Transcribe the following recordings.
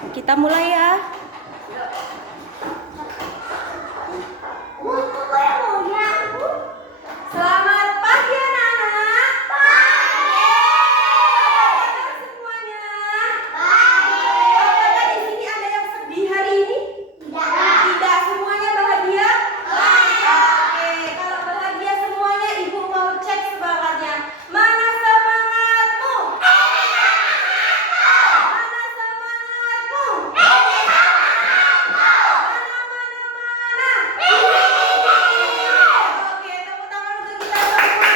Kita mulai ya. Selamat pagi anak-anak. Pagi. Semuanya. Pagi. Apakah di sini ada yang sedih hari ini? Tidak. Tidak, semuanya bahagia? Oke, kalau bahagia semuanya, Ibu mau cek semangatnya. Mana semangatmu? Mana semangatmu? Oke, tepuk tangan untuk kita semua.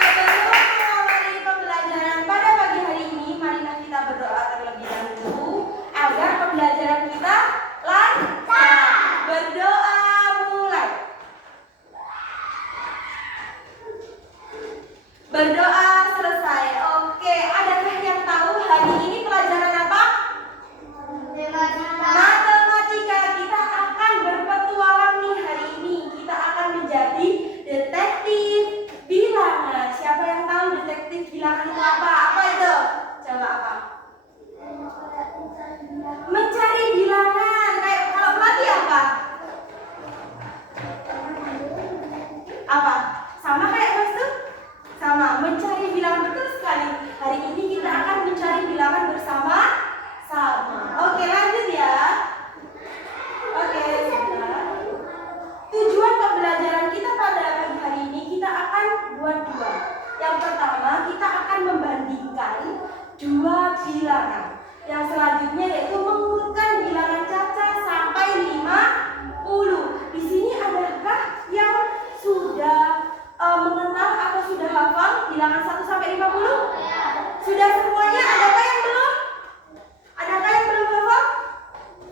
Sebelum mengawali pembelajaran pada pagi hari ini, marilah kita berdoa terlebih dahulu agar pembelajaran kita lancar. Berdoa mulai. Berdoa selesai. Oke, adakah yang tahu hari ini pelajaran apa? Matematika. Kita akan berpetualang nih hari ini. Kita akan menjadi detektif bilangan. Siapa yang tahu detektif bilangan itu apa? Apa itu? Coba apa? Mencari bilangan. Kayak kalau pelatih apa? Apa? Sama kayak Mas tuh? Sama, mencari bilangan, betul sekali. Hari ini kita akan mencari bilangan bersama-sama. Oke, lanjut ya. Oke, tujuan pembelajaran kita pada pagi hari ini, kita akan buat dua. Yang pertama, kita akan membandingkan dua bilangan. Yang selanjutnya yaitu mengurutkan bilangan caca sampai 50. Di sini adakah yang sudah mengenal atau sudah hafal bilangan 1 sampai 50? Sudah semuanya? Adakah yang belum? Adakah yang belum hafal?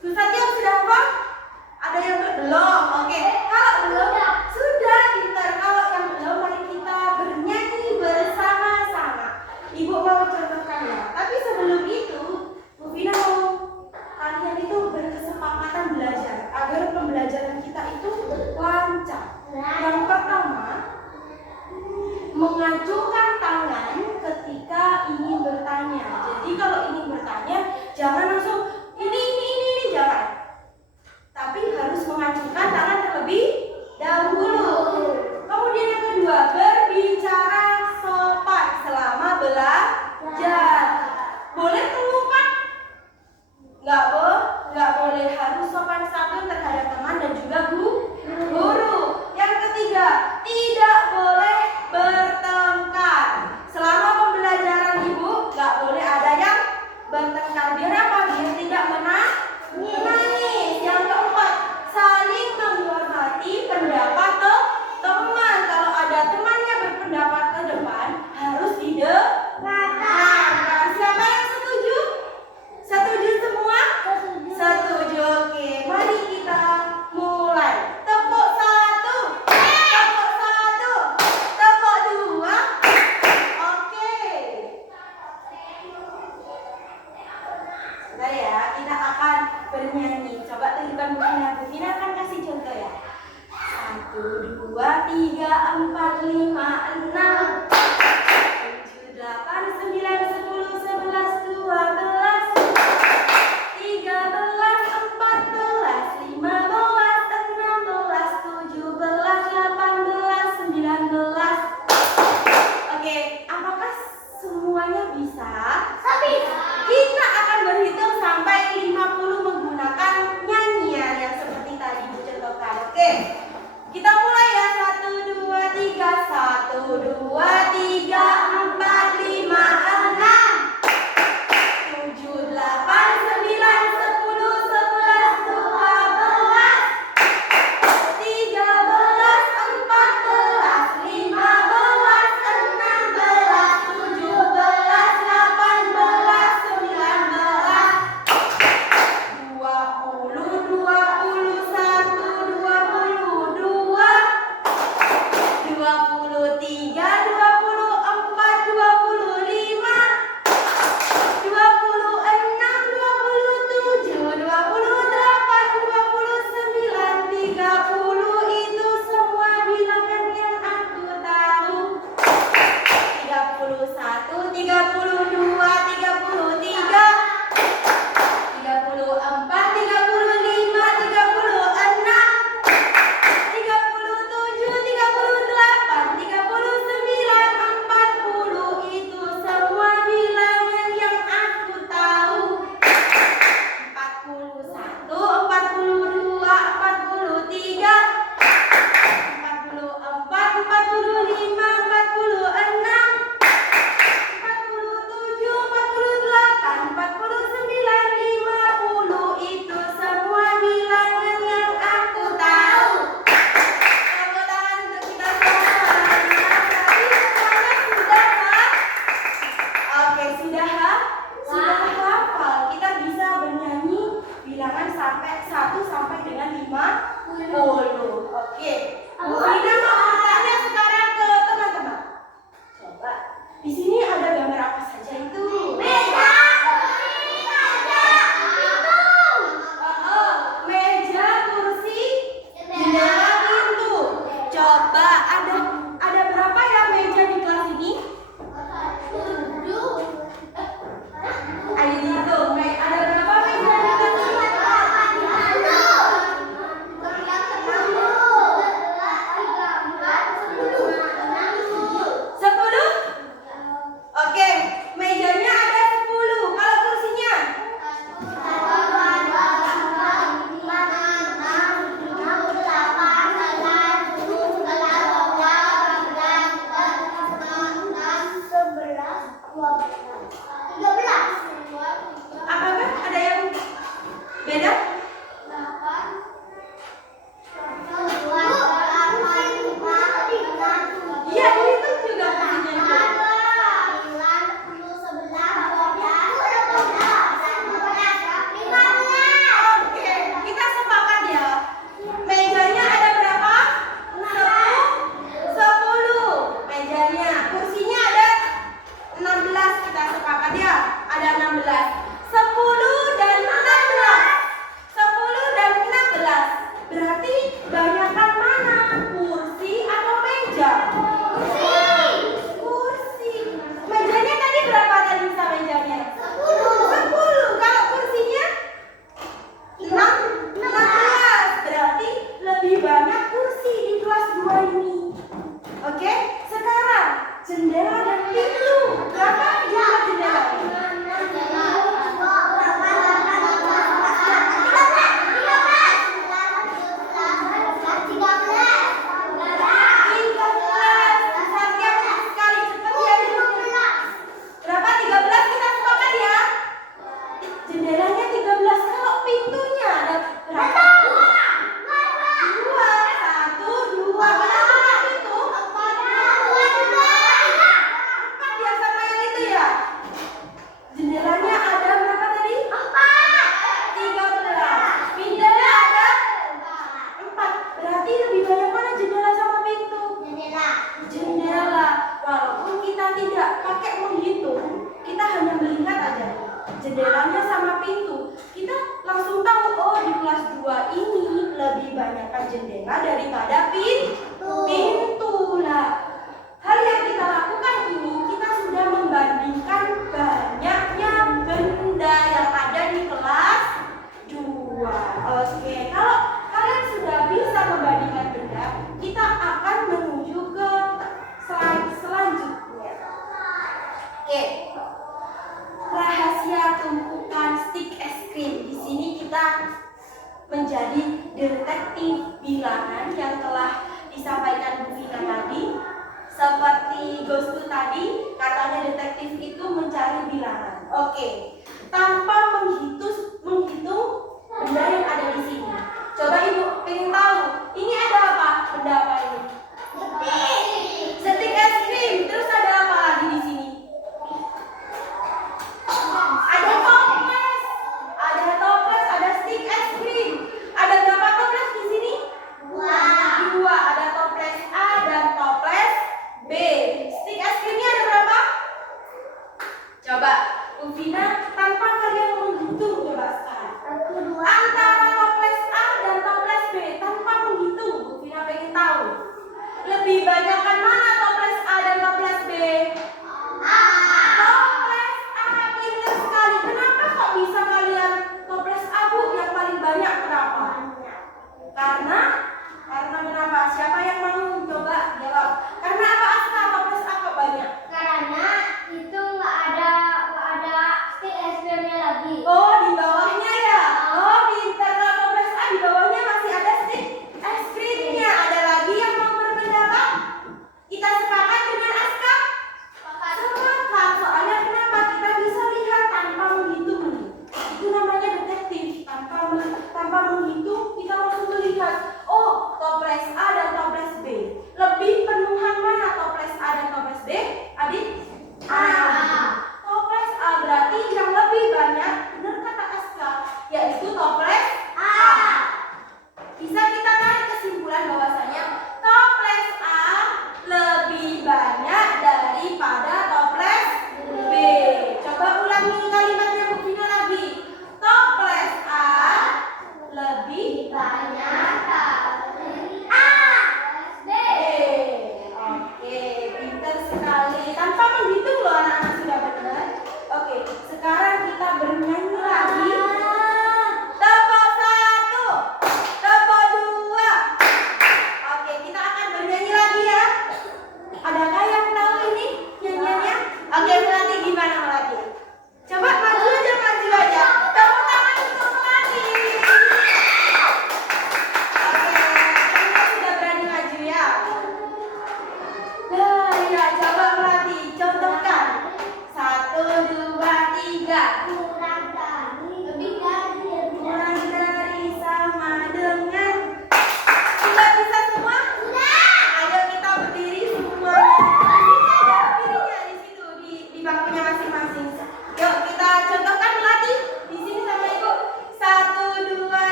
Gusatnya sudah hafal? Ada yang belum? Oke. Kalau belum, sudah pintar. Kalau yang belum, mari kita bernyanyi bersama-sama. Ibu mau contohkan ya. Tapi sebelum itu, Bu Vina mau kalian itu berkesepakatan belajar agar pembelajaran kita itu lancar. Yang pertama, mengacungkan tangan ketika ingin bertanya. Jadi kalau ingin bertanya, jangan langsung ini, jangan. Tapi harus mengacungkan tangan terlebih dahulu. Kemudian yang kedua, berbicara sopan selama belajar. Boleh melompat? Nggak boleh. Harus sopan santun terhadap teman dan juga guru. Yang ketiga, tidak boleh bertengkar. Selama pembelajaran Ibu, nggak boleh ada yang bertengkar. Biar apa? Biar tidak menangis. Yang keempat, saling menghormati pendapat teman. Kalau ada temannya berpendapat ke depan, harus didengarkan. Siapa yang setuju? Setuju semua? Setuju. Oke, mari kita mulai. Tepuk 1, tepuk 1, tepuk 2. Oke. Sebentar ya, kita akan bernyanyi. Coba tunjukkan Bu Vina. Bu Vina akan kasih contoh ya. 1, 2, 3, 4, 5, 6, 7, 8, 9, 10, 11, 12, 13, 14, 15, 16, 17, 18, 19. Oke, apakah semuanya bisa? Bisa. Kita akan berhitung sampai 50 menggunakan nyanyian yang seperti tadi dicontohkan. Oke, kita mulai ya. 1, 2, 3. 1, 2, ada 16. 10 dan 16. 10 dan 16. Berarti banyakkan mana? Kursi atau meja? Kursi. Mejanya tadi berapa tadi Nisa mejanya? 10. Kalau kursinya 16. Berarti lebih banyak kursi di kelas 2 ini. Oke, sekarang jendela dan pintu. Berapa jumlah jendela? Jendelanya 13. Kalau pintunya ada berapa? 2. 1, 2. Berapa itu? 4 ya sama yang itu ya? Jendelanya ada berapa tadi? 13. Pintunya ada 4. Berarti lebih banyak mana jendela sama pintu? Jendela. Walaupun kita tidak pakai menghitung, kita hanya melihat aja jendelanya sama pintu, kita langsung tahu, oh di kelas 2 ini lebih banyakkan jendela daripada pintu lah. Hal yang kita lakukan ini, kita sudah membandingkan banyaknya benda yang ada di kelas 2. Oke, kalau kalian sudah bisa membandingkan benda, kita akan menuju ke slide selanjutnya. Oke. Rahasia tumpukan stik es krim. Di sini kita menjadi detektif bilangan yang telah disampaikan Bu Vina tadi. Seperti Ghostu tadi, katanya detektif itu mencari bilangan. Oke, tanpa menghitung benda yang ada di sini. Coba Ibu pengen tahu, ini ada apa? Benda apa ini? Stik es krim. Terus ada apa lagi di sini? Ada toples, ada stik es krim. Ada berapa toples di sini? 2. Ada toples A dan toples B. Stik es krimnya ada berapa? Coba, Bu Vina tanpa kalian menghitung coba sekarang. Antara toples A dan toples B tanpa menghitung, Bu Vina pengen tahu. Lebih banyakkan mana toples A dan toples B? Toples A, pintar sekali. Kenapa kok bisa kalian toples A, Bu, yang paling banyak? Kenapa? Karena kenapa? Siapa yang mau coba jawab? Karena apa Aska toples A kok banyak? Karena itu nggak ada stik es krimnya lagi. Oh, di bawahnya ya? Oh, pintar. Kalau toples A di bawahnya masih ada stik es krimnya. Ada lagi yang mau berpendapat? Kita sepakat dengan Aska? Sepakat. Soalnya kenapa? Kita bisa lihat tanpa menghitung. Itu namanya detektif. Tanpa menghitung, kita langsung melihat. Oh, toples A dan toples B. Lebih penuhan mana toples A dan toples B? Adik? A. Toples A berarti yang lebih banyak. Benar kan?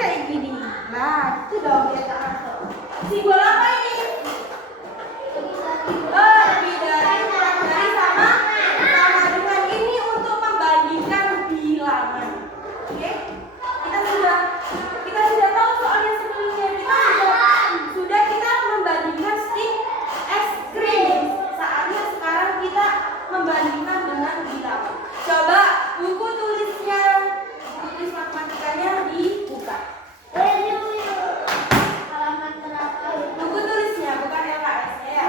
kayak gini. Nah, itu dong biar tak masuk. Simbol apa ini? Lebih dari, kurang dari, sama dengan. Ini untuk membandingkan bilangan. Oke? Kita sudah tahu soalnya sebelumnya kita membandingkan stik es krim. Saatnya sekarang kita membandingkan dengan bilangan. Coba buku tulis matematikanya dibuka. Halaman berapa? Buku tulisnya bukan LKS-nya ya.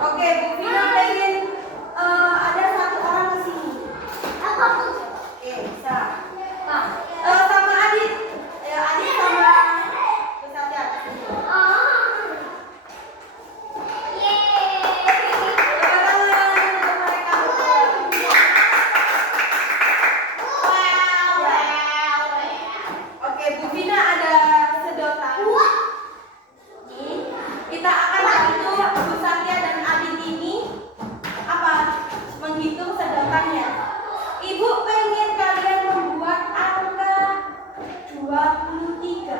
Oke, Bu Vina pengen ada satu orang ke sini. Oke, bisa. Sama Adit. Ya, Adit sama Besatya ke sini. Oke, Bu Vina ada sedotan. Nih, kita akan bantu Bu Satya dan Adit ini menghitung sedotannya. Ibu pengen kalian membuat angka 23.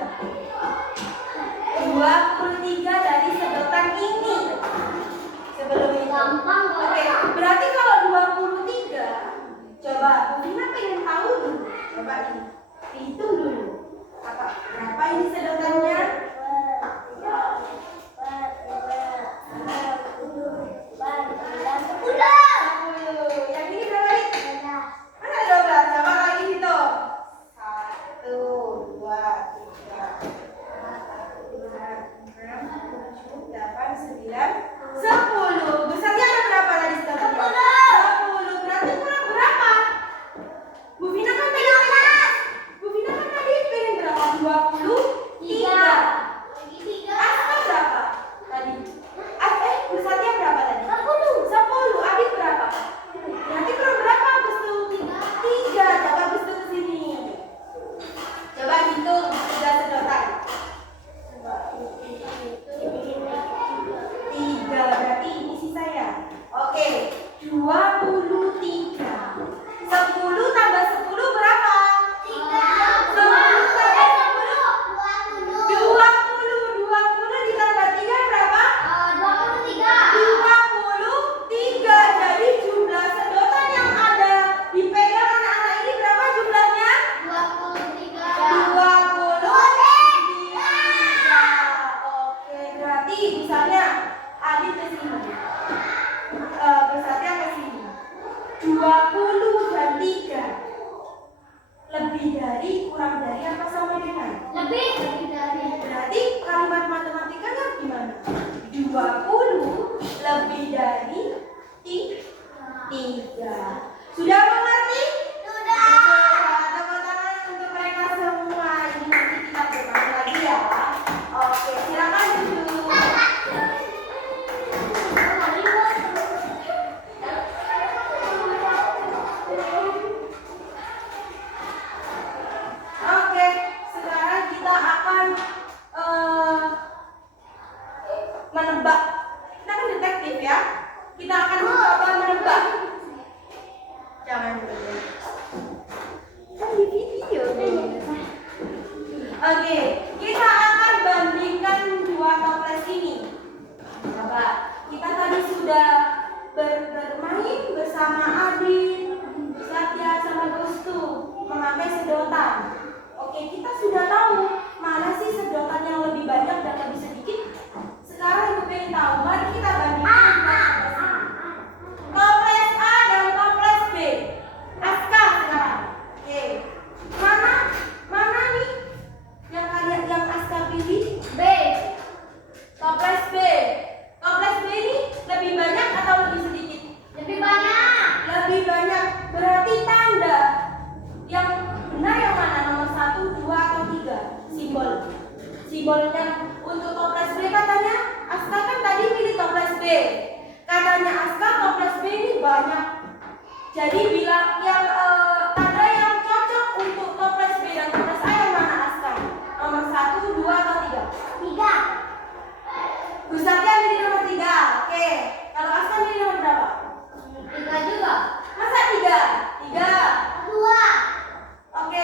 23 dari sedotan ini. Sebelum itu. Gampang kok. Oke, berarti kalau 23, coba Bu Vina pengen tahu dulu. Coba ini. Dihitung dulu. Berapa ini sedotannya? 10. Yang ini berapa nih? Mana 12? Coba lagi hitung. 1, 2, 3, 4, 5, 6, 7, 8, 9, 10. Besarnya ada berapa tadi sedotannya? 10. Berarti kurang berapa? Bu Vina kan tadi pengen berapa? 23. Aska berapa tadi? Besarnya berapa tadi? 10. Adit berapa? Berarti kurang berapa? Agus tuh 3. Coba Agus tuh kesini. Coba hitung 3 sedotan. 3 berarti ini sisa ya. Oke, 23. 10 tambah 10 berapa? 10 tambah 10 20 ditambah 3 berapa? 23. Jadi jumlah sedotan yang ada dipegang anak-anak ini berapa jumlahnya? 23. Oke, berarti misalnya Adit ke sini. Besarnya ke sini. 20 dan 3. Lebih dari, kurang dari, apa sama dengan? Berarti kalimat matematikanya gimana? 20 lebih dari 3. Sudah mengerti? Tepuk tangan untuk mereka semua. Ini nanti kita berbagi lagi ya. Oke, silakan duduk. Oke, sekarang kita akan menebak. Kita kan detektif ya. Kita akan mencoba menebak. Jangan dulu. Kan di video nih. Oke, kita akan bandingkan dua toples ini. Coba, kita tadi sudah bermain bersama Adit, Satya sama Gustu memakai sedotan. Oke, kita sudah tahu mana sih sedotan yang lebih banyak dan lebih sedikit. Sekarang Ibu pengen tahu, mari kita bandingkan toples A dan toples B. Aska sekarang. Oke, mana nih yang Aska pilih? B. Toples B. Toples B ini lebih banyak atau lebih sedikit? Lebih banyak. Lebih banyak. Berarti tanda yang benar yang mana? Nomor 1, 2, atau 3? Simbolnya untuk toples B katanya Aska kan tadi pilih toples B. Katanya Aska toples B ini banyak. Jadi bilang yang tanda yang cocok untuk toples B dan toples A yang mana Aska? Nomor 1, 2, atau 3? 3. Bu Satya pilih nomor 3. Oke. Kalau Aska pilih nomor berapa? 3 juga. Masa 3? 3. 2. Oke,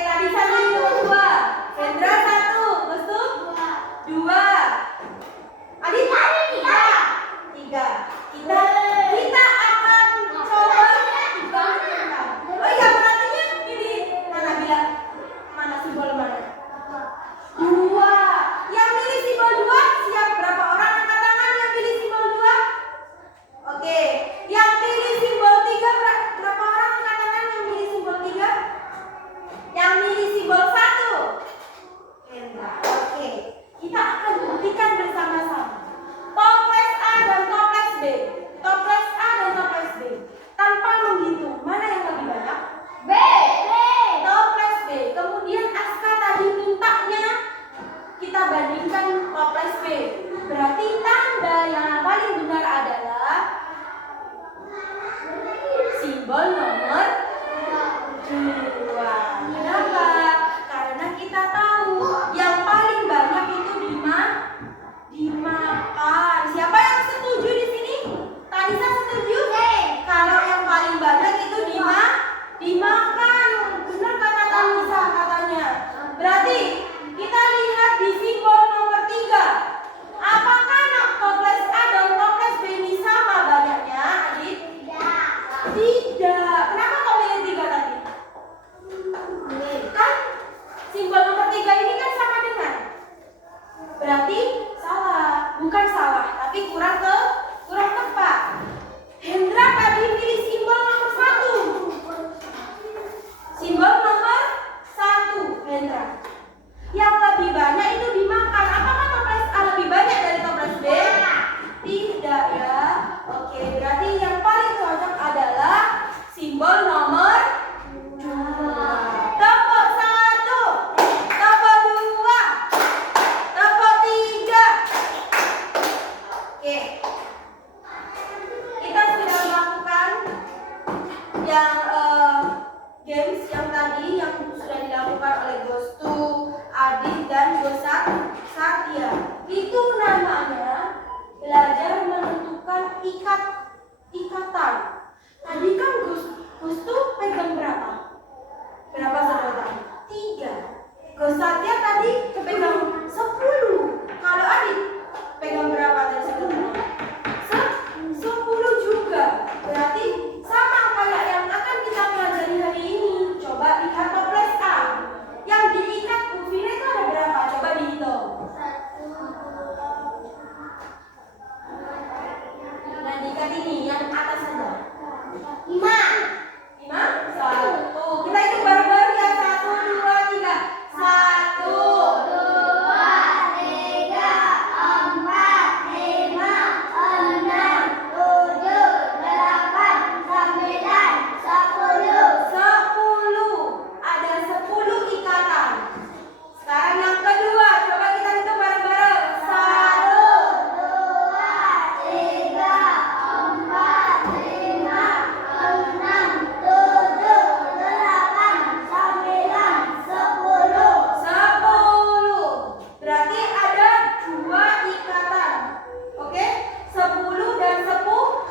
ikatan. Tadi kan Gus tuh pegang berapa? Berapa sedotan? 3. Gus Satya tadi kepegang 10. Kalau Adit pegang berapa tadi sedotannya? 10 juga. Berarti sama kayak yang akan kita pelajari hari ini. Coba lihat toples A. Yang diikat Bu Vina itu ada berapa? Coba dihitung. Nah, diikat ini yang atas saja. 5. 1. Kita hitung bareng-bareng ya. 1, 2, 3. 1, 2, 3, 4, 5, 6, 7, 8, 9, 10. 10. Ada 10 ikatan. Sekarang yang kedua, coba kita hitung bareng-bareng. 1, 2, 3, 4, 5, 6, 7, 8, 9, 10. 10. Berarti ada 2 ikatan. Oke? 10 dan 10.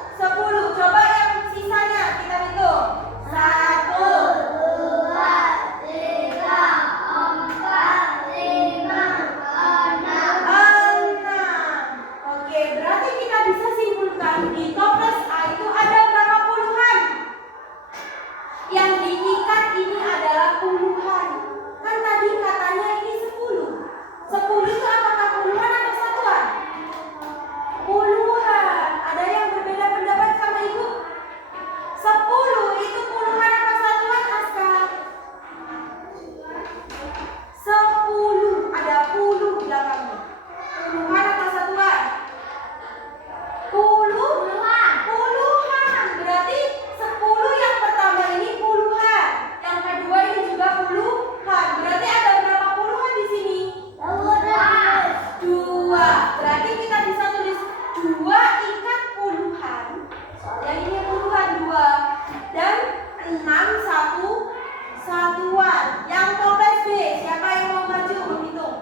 Coba yang sisanya kita hitung. 1, 2, 3, 4, 5, 6. 6. Oke, berarti kita bisa simpulkan di toples A itu ada berapa puluhan? Yang diikat ini adalah puluhan. Kan tadi katanya ini 10. 10 itu apakah puluhan atau satuan? Puluhan. Ada yang berbeda pendapat sama Ibu? 10 itu puluhan apa satuan, Aska? 10. Ada puluh di belakangnya. Puluhan atau satuan? Puluhan. Berarti 10 yang pertama ini puluhan. Yang kedua ini juga puluhan. Berarti ada berapa puluhan di sini? 2. Berarti kita bisa tulis 2 ikat puluhan. Soalnya ini puluhan 2. Dan 6 satuan. Yang toples B, siapa yang mau maju menghitung?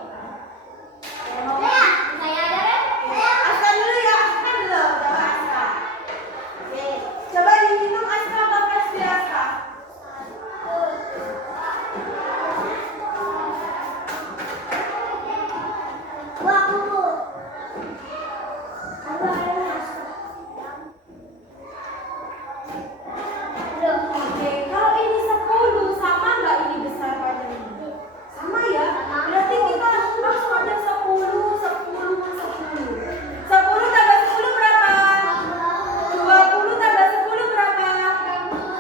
Yang mau maju? Aska dulu ya, Aska dulu. Coba Aska. Oke, coba dihitung Aska toples B Aska. Oke, kalau ini 10 sama nggak ini besar pada ini? Sama ya? Berarti kita langsung ada 10. 10 tambah 10 berapa? 20 tambah 10 berapa?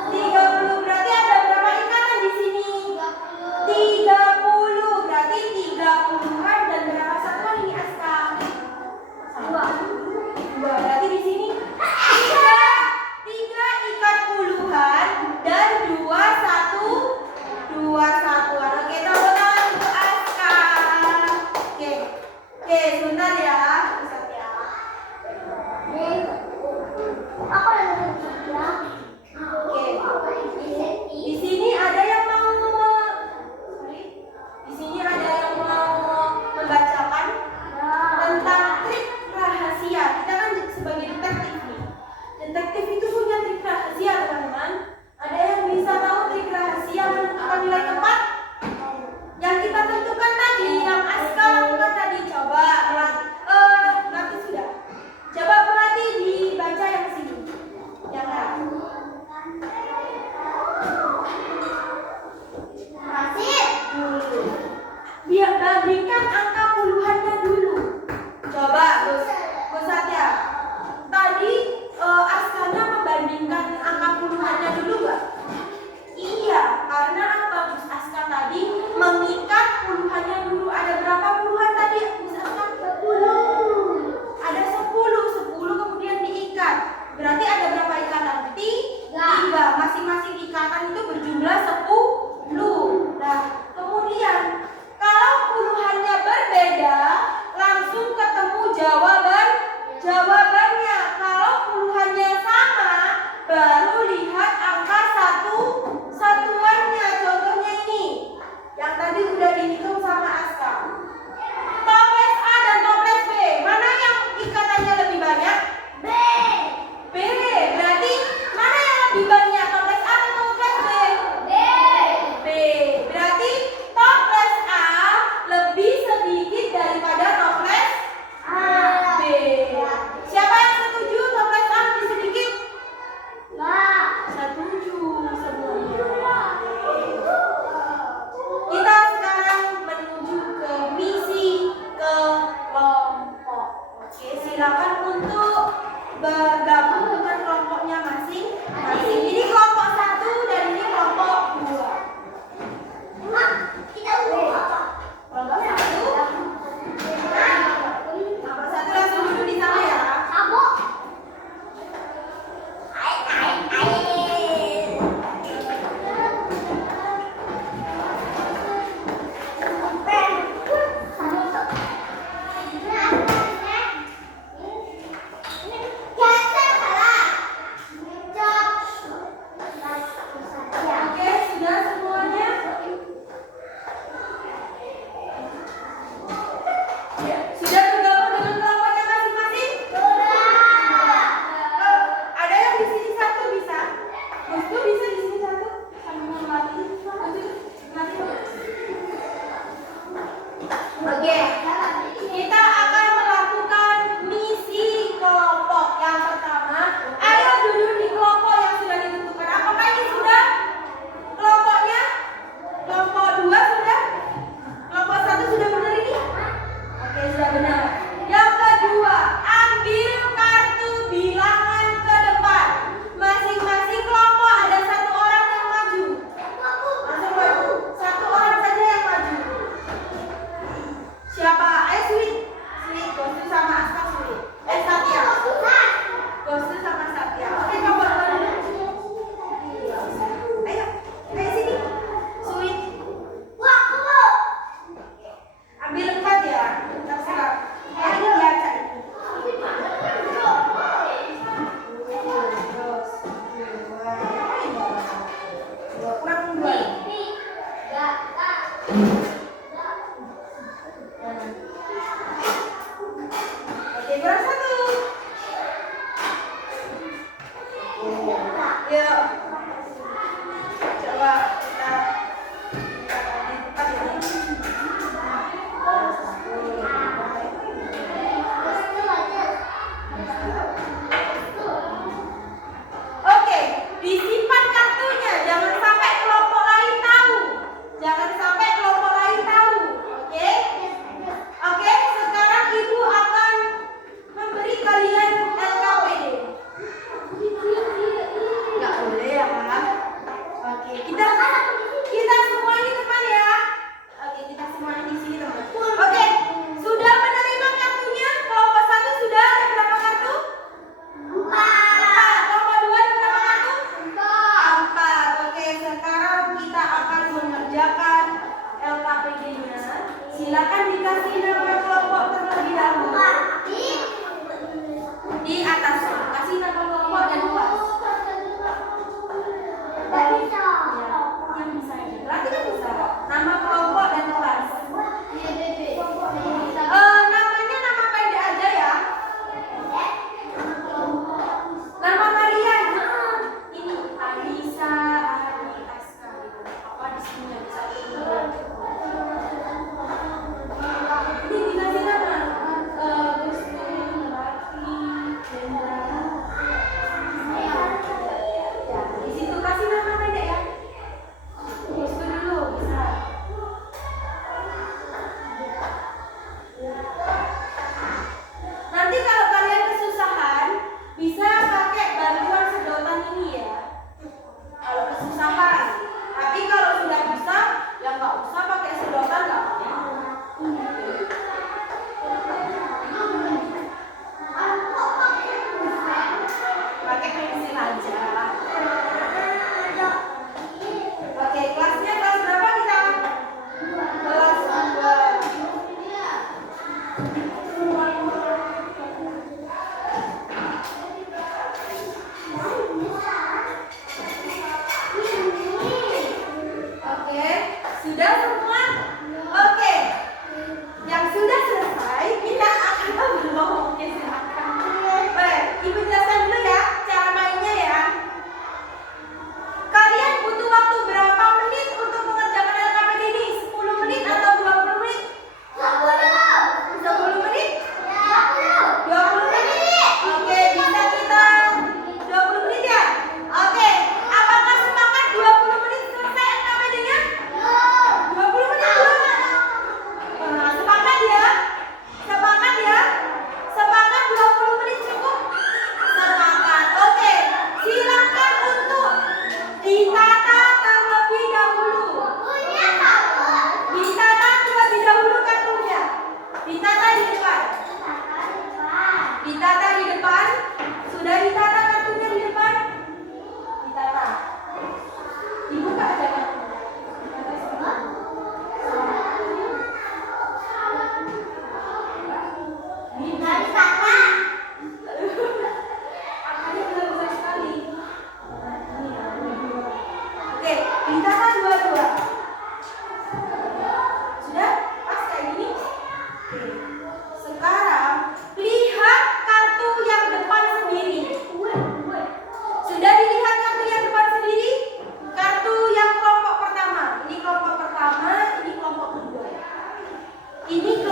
30. Berarti ada berapa ikatan di sini? 30. Berarti 30-an dan berapa satuan ini Aska? 2. Berarti di sini 3 ikat puluhan dan 2 satuan. Oke, tepuk tangan untuk Aska. Oke, sebentar ya. Pusat ya. Oke. Di sini ada yang mau membacakan tentang trik rahasia. Kita kan sebagai detektif nih. Detektif itu punya trik rahasia, teman-teman. Ada yang bisa tahu trik rahasia menentukan nilai tepat? Yang kita tentukan tadi, yang Aska lakukan tadi. Coba nanti sudah. Coba pelatih dibaca yang sini. Yang A. Biar bandingkan angka puluhannya dulu. Coba Gus Satya. Tadi Askanya membandingkan angka puluhannya dulu nggak? Iya, karena apa Gus Aska tadi mengikat puluhannya dulu. Ada berapa puluhan tadi Gus Aska? 10. Ada 10 kemudian diikat. Berarti ada berapa ikatan? 3. Masing-masing ikatan itu berjumlah 10. Nah, kemudian kalau puluhannya berbeda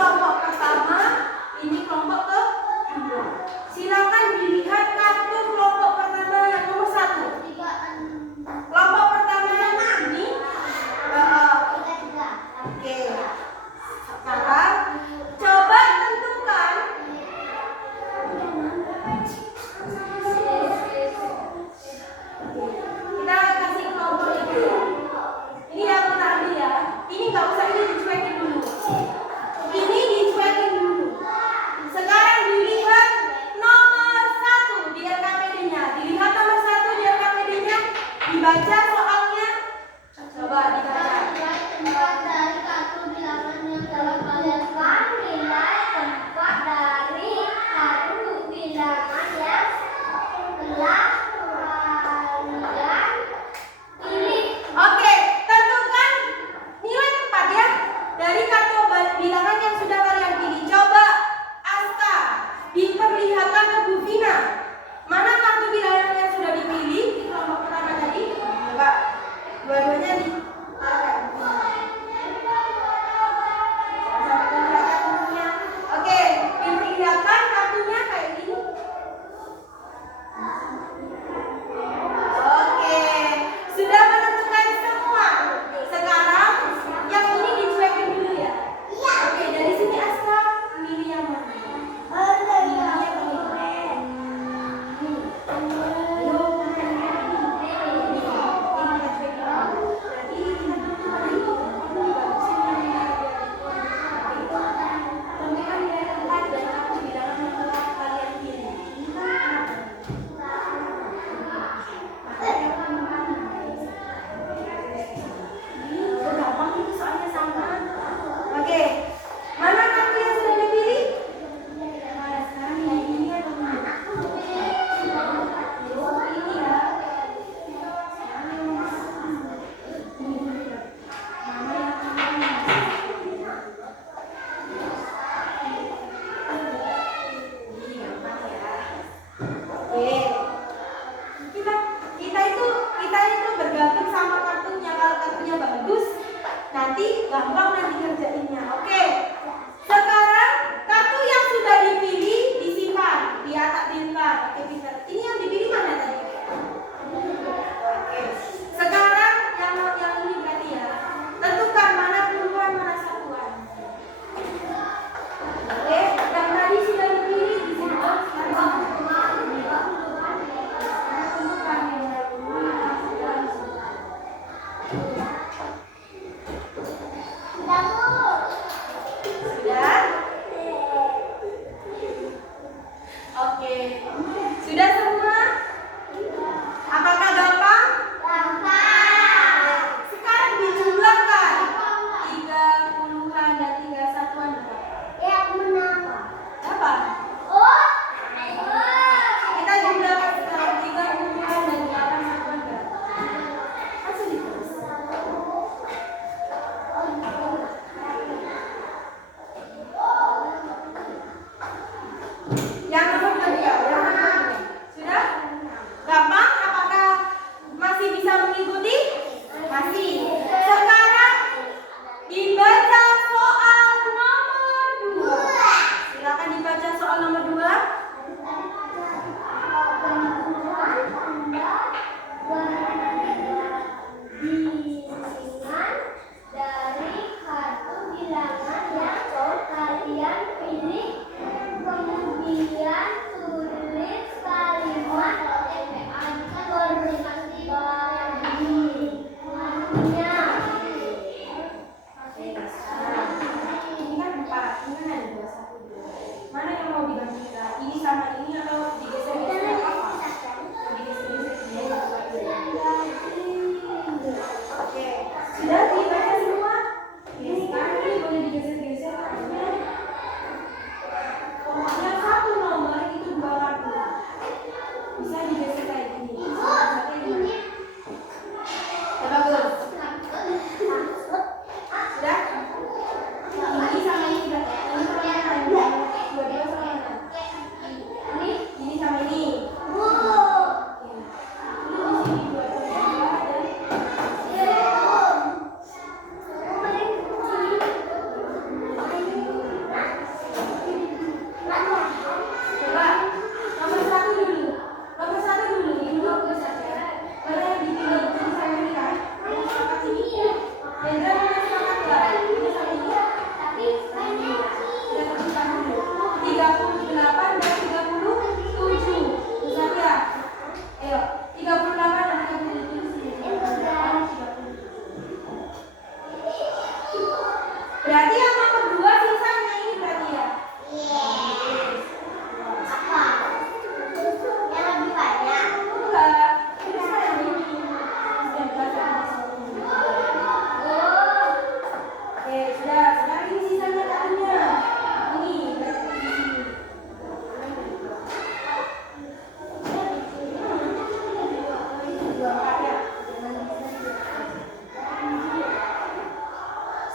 kelompok pertama, ini kelompok kedua. Silakan dilihat kartu kelompok pertama yang nomor 1. Kelompok pertama ini. Oke. Sekarang coba tentukan. Kita kasih kelompok itu. Ini yang kita ambil ya. Ini nggak usah, ini dicuekin dulu. Ini dicuekin dulu. Sekarang dilihat nomor Berarti yang nomor 2 sisanya ini berarti ya. Apa? Yang lebih banyak. Enggak. Ini saya ini. 19 sama 10. Oh. Oke, sudah. Sekarang ini sisanya kartunya. Ini berarti di sini.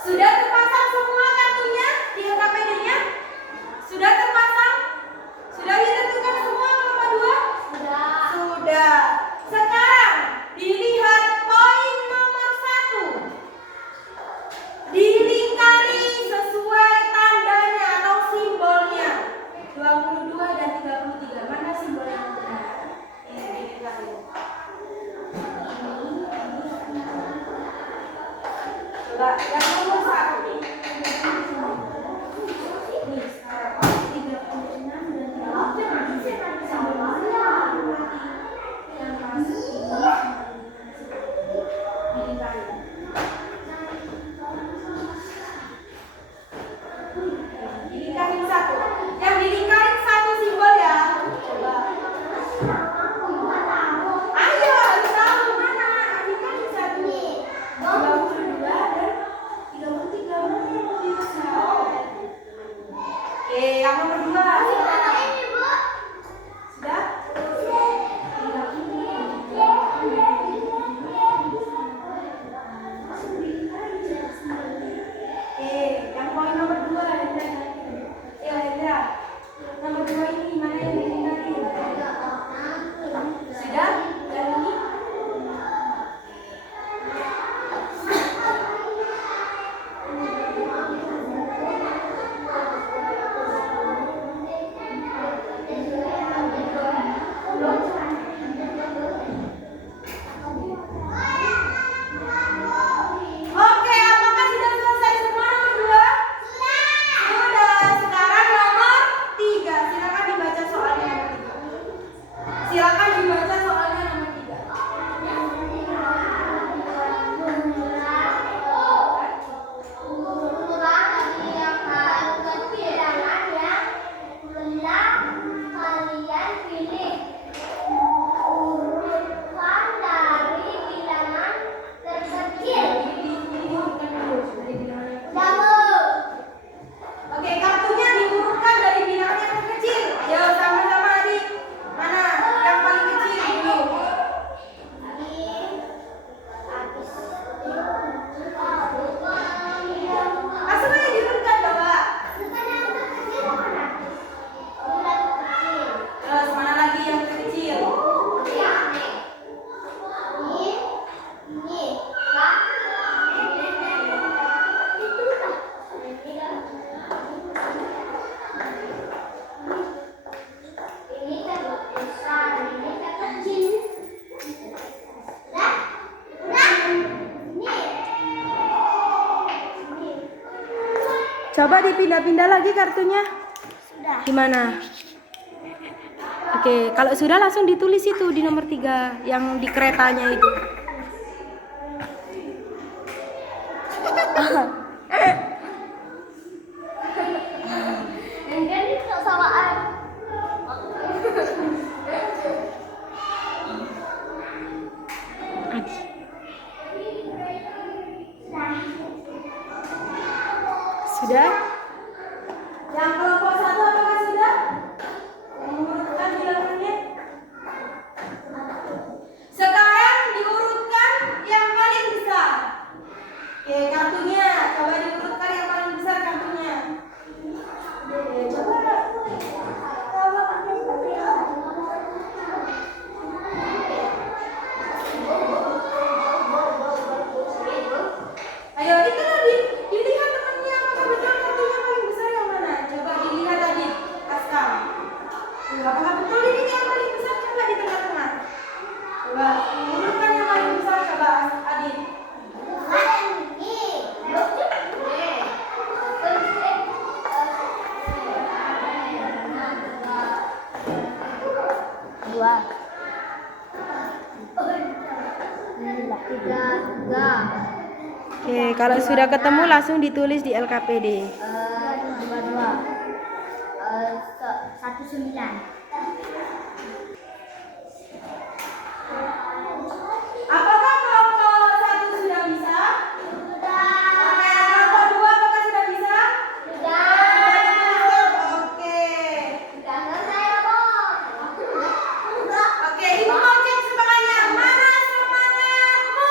Sudah terpasang semua kartunya di KPD-nya? Sudah terpasang? Sudah ditentukan semua nomor 2? Sudah. Sudah. Sekarang dilihat poin nomor 1. Dilingkari sesuai tandanya atau simbolnya. 22 dan 33. Mana simbol yang benar? Ini dilingkari. Coba yang nomor 1. Nih, sekarang 36 dan 36. Simbolnya yang masuk ini dilingkari. Dilingkarin 1. Yang dilingkarin 1 simbol ya. Coba. Ayo, harus tahu mana. Dilingkarin 1. 22 dan 33. Mana yang lebih besar? Oke, yang nomor 2. Ini, Bu. Sudah? Yang poin nomor 2 Hendra. Hendra. Nomor 2 ini mana yang dilingkarin? Sudah? Dan ini? Oke, apakah sudah selesai semua nomor 2? Sudah. Sekarang nomor 3. Silakan dibaca soalnya nomor 3. Silakan dibaca soalnya nomor 3. Ukuran bilangan kebilangan yang hendak kalian pilih. Urutan dari bilangan terkecil. Udah, Oke, kartunya diurutkan dari bilangan yang terkecil. Ayo sama-sama adik. Mana yang paling kecil dulu? Langsung aja diurutkan coba. Terus mana lagi yang terkecil? Coba dipindah-pindah lagi kartunya. Sudah. Gimana? Oke, kalau sudah langsung ditulis itu di nomor 3 yang di keretanya itu. Enggak nih samaan. Sudah? Yang kelompok 1 apakah sudah? Mengurutkan bilangannya. Sekarang diurutkan yang paling besar. Oke, kartunya. Coba diurutkan yang paling besar kartunya. Oke, coba. Ayo, itu tadi dilihat temannya apakah betul kartunya paling besar yang mana? Coba kalau sudah ketemu langsung ditulis di LKPD. 19. Apakah kelompok 1 sudah bisa? Oke, kelompok 2 apakah sudah bisa? Oke. Oke, Ibu mau cek semangatnya. Mana semangatmu?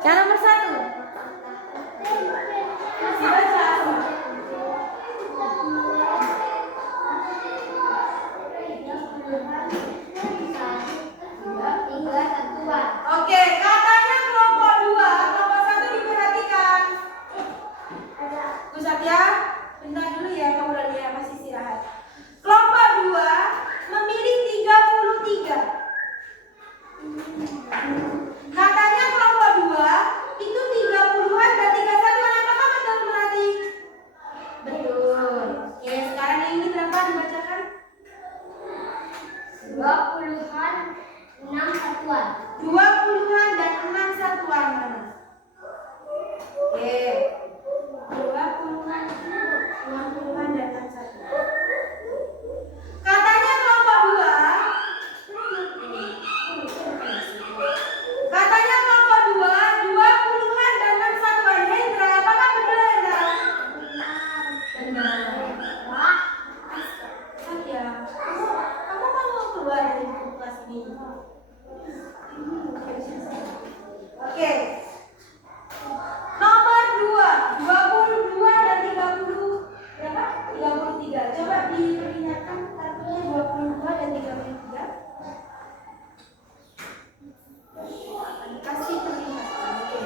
Yang nomor 1. Dibaca. Oke, katanya kelompok 2, kelompok 1 diperhatikan. Pusat ya, bentar dulu ya, kamu udah dia masih istirahat. Kelompok 2 memilih 33. Katanya kelompok 2 itu 30-an dan 31-an. Apakah betul berarti? Betul. Oke, sekarang yang ini berapa dibacakan? 20-an 6 satuan. 20-an dan 6 satuan mana? Oke. 20-an, 60-an dan 6 satuan. Katanya kelompok 2. Katanya kelompok 2, 20-an dan 6 satuan. Hendra, apakah betul Hendra? Benar. Wah, Satya, kamu mau keluar dari kelas ini? Oke. Nomor 2, 22 dan 30 berapa? 33. Coba diperingatkan kartunya 22 dan 33. Kasih perlihatkan. Oke.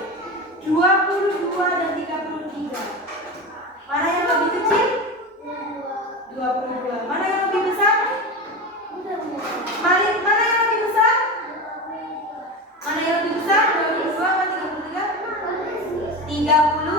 22 dan 33. Mana yang lebih kecil? 22. Mana yang lebih besar? Mana yang lebih besar? Mana yang lebih besar? 22 atau 33? 30